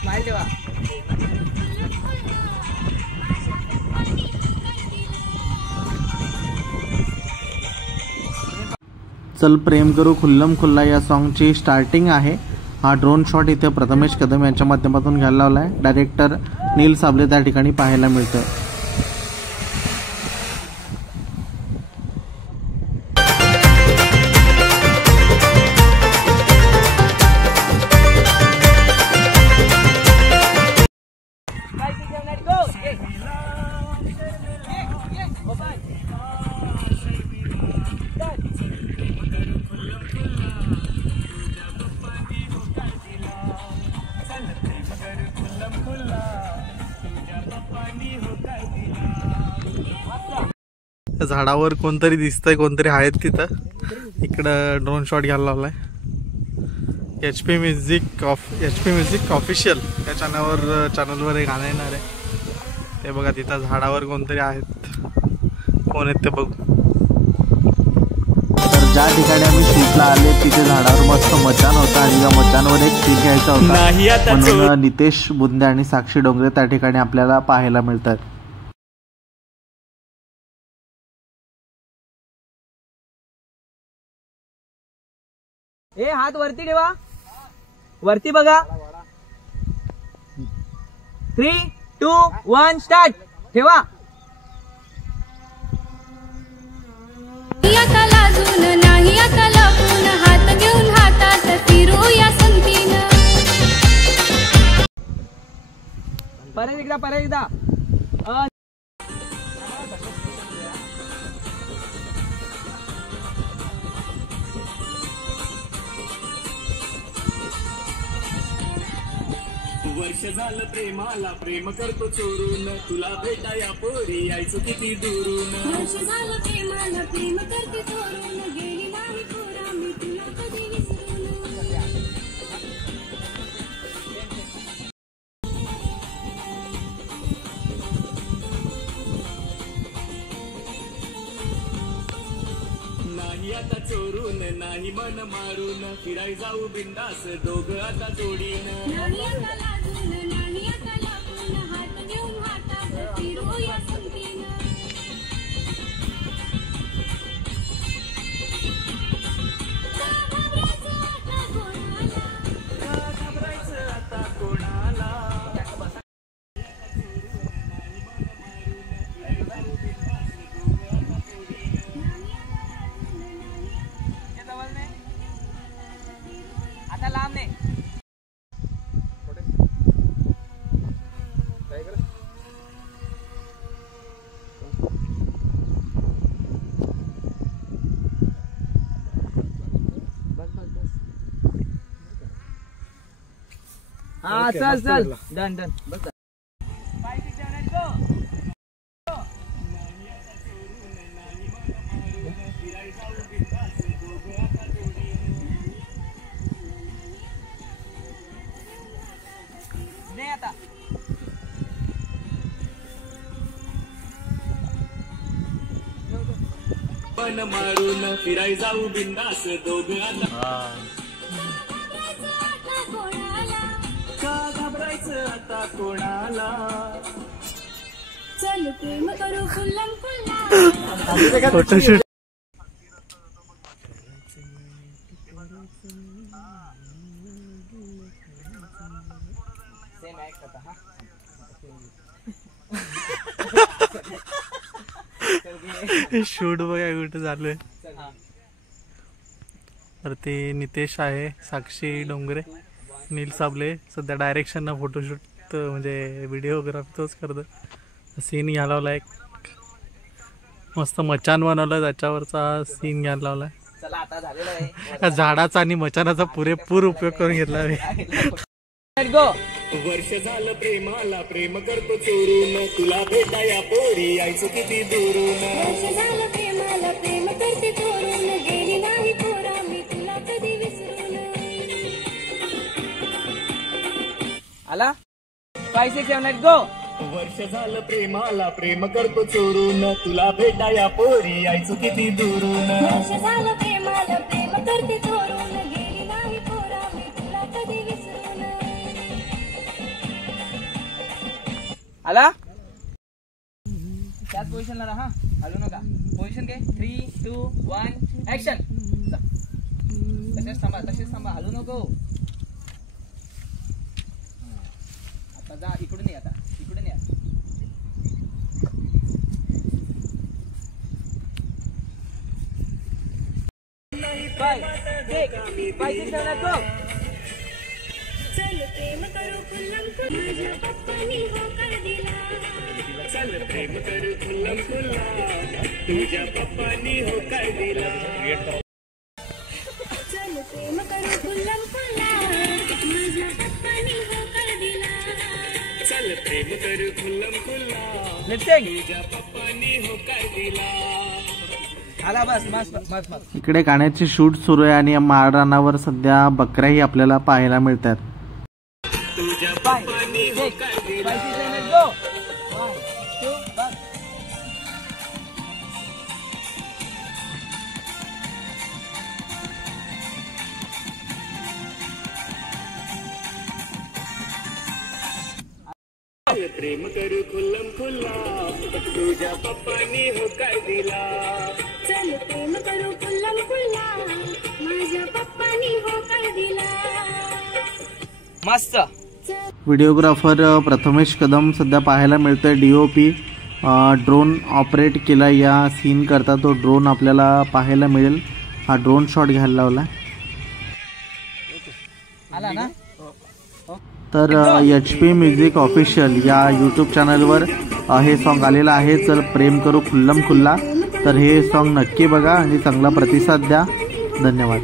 Smile देवा. चल प्रेम करू खुल्लम खुल्ला या सॉन्गची स्टार्टिंग आहे. हा ड्रोन शॉट इथे प्रथमेश कदम यांच्या माध्यमातून घ्यायला लावला आहे. डायरेक्टर नील साबले त्या ठिकाणी पाहायला मिळतं. झाडावर कोणतरी दिसतंय, कोणतरी आहेत तिथं. इकडं ड्रोन शॉट घ्यायला लावलाय. HP म्युझिक ऑफिशियल या चॅनलवर एक गाणं येणार आहे. ते बघा तिथं झाडावर कोणतरी आहेत. कोण आहेत ते बघू. तर ज्या ठिकाणी आम्ही शूटला आले तिथे झाडावर मस्त मचान होता आणि त्या मचानवर एक सीन घ्यायचा होता म्हणून नितेश बुंदे आणि साक्षी डोंगरे त्या ठिकाणी आपल्याला पाहायला मिळतात. ए हात वरती ठेवा, वरती बघा. 3, 2, 1 स्टार्ट. ठेवा. नाही आता लपून हात घेऊन हातात फिरूया संगतीनं. परत एकदा. वर्ष झालं प्रेमाला, प्रेम करतो चोरून, तुला भेटाया पोरी यायचो किती दुरून. वर्ष झालं प्रेमाला, प्रेम करते चोरून, गेली नाही पोरा मी तुला कधी विसरून. नाही आता चोरून, नाही मन मारून, फिराय जाऊ बिंदास दोघं आता जोडीनं. नाही आता लाजून, नाही आता लपून हात घेऊन हातात फिरूया संगतीनं. घाबरायचं आता कोणाला. आता लांब नाही. हा चल डन. बस नाही आता. मन मारून फिराय जाऊ बिंदास दोघं आता. का घाबरायचं आता कोणाला. चल प्रेम करू खुल्लम खुल्ला. फोटोशूट सेम ऍक्ट आता. हा शूट बघा कुठे चालू आहे. तर ते नितेश आहे, साक्षी डोंगरे, नील साबले सध्या डायरेक्शन फोटोशूट म्हणजे व्हिडिओग्राफी तोच करतो. सीन घ्यायला लावला एक मस्त मचान बनवलं, त्याच्यावरचा सीन घ्यायला लावलाय. चला आता झालेलं आहे. झाडाचा आणि मचानाचा पुरेपूर उपयोग करून घेतला आहे. वर्ष झालं प्रेमाला, प्रेम करतो चोरून, तुला भेटाया पोरी यायचो किती दुरून. वर्ष झालं प्रेमाला, प्रेम करते चोरून, गेली नाही पोरा मी तुला कधी विसरून. आला 5, 6, 7, 8 गो. वर्ष झालं प्रेमाला, प्रेम करतो चोरून, तुला भेटाया पोरी यायचो किती दुरून. वर्ष झालं प्रेमाला, प्रेम करते चोरून गेली नाही पोरा मी तुला कधी विसरून आला त्याच पोझिशनला राहा हलू नका पोझिशन घे 3 2 1 ऍक्शन तसेच थांबा हलू नको आता जा इकडून ये बाय बाय go चल प्रेम करू खुल्लम खुल्ला माझ्या पप्पानी होकार दिला चल प्रेम करू खुल्लम खुल्ला तुझ्या पप्पानी होकार दिला चल प्रेम करू खुल्लम खुल्ला माझ्या पप्पानी होकार दिला चल प्रेम करू खुल्लम खुल्ला लिफ्टिंग तुझ्या पप्पानी होकार दिला आला बस इकडे गाण्याचे शूट सुरू आहे आणि या माळरानावर सध्या बकऱ्याही आपल्याला पाहायला मिळतात. तुझ्या बाय पप्पानी होकार दिला go 1 2 बस चल प्रेम करू खुल्लम खुल्ला तुझ्या पप्पानी होकार दिला चल प्रेम करू खुल्लम खुल्ला माझ्या पप्पानी होकार दिला मस्त व्हिडिओग्राफर प्रथमेश कदम सध्या पाहायला मिळतोय. DOP ड्रोन ऑपरेट केला या सीन करता तो ड्रोन आपल्याला पाहायला मिळेल. हा ड्रोन शॉट घ्यायला लावला. आला ना तर HP म्युझिक ऑफिशियल या यूट्यूब चॅनलवर हे सॉन्ग आलेलं आहे. चल प्रेम करू खुल्लम खुल्ला. तर हे सॉन्ग नक्की बघा आणि चांगला प्रतिसाद द्या. धन्यवाद.